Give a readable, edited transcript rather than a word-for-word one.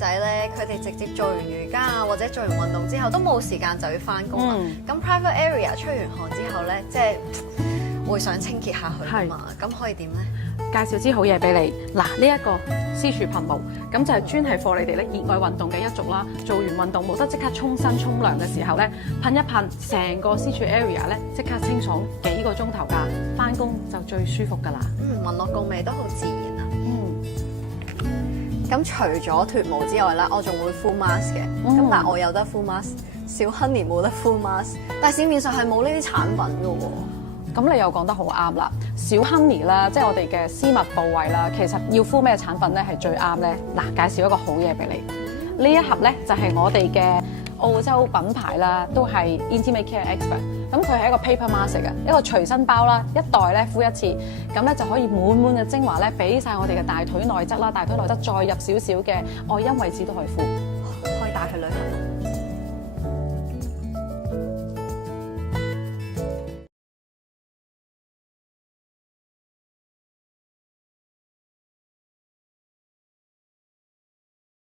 仔咧，佢哋直接做完瑜伽啊，或者做完運動之後都冇時間就要翻工啦。咁 private area 出完汗之後咧，即係會想清潔下佢啊嘛。咁可以點咧？介紹支好嘢俾你。嗱，呢一個私處噴霧，咁就係專係貨你哋咧熱愛運動嘅一族啦。做完運動冇得即刻沖身沖涼嘅時候咧，噴一噴，成個私處 area 咧即刻清爽幾個鐘頭㗎。翻工就最舒服㗎啦。聞落個味都好自然啊。咁除咗脫毛之外啦，我仲會 full mask 嘅。咁但係我有得 full mask，小 Honey 冇得 full mask。但係市面上係冇呢啲產品㗎喎。咁你又講得好啱啦，小 Honey 啦，即係我哋嘅私密部位啦，其實要敷咩產品咧係最啱咧？嗱，介紹一個好嘢俾你，呢一盒咧就係我哋嘅澳洲品牌啦，都係 Intimate Care Expert。咁佢係一個 paper mask 嚟嘅，一個隨身包啦，一袋咧敷一次，咁咧就可以滿滿嘅精華咧俾晒我哋嘅大腿內側啦，大腿內側再入少少嘅愛陰位置都可以敷，可以帶去旅行。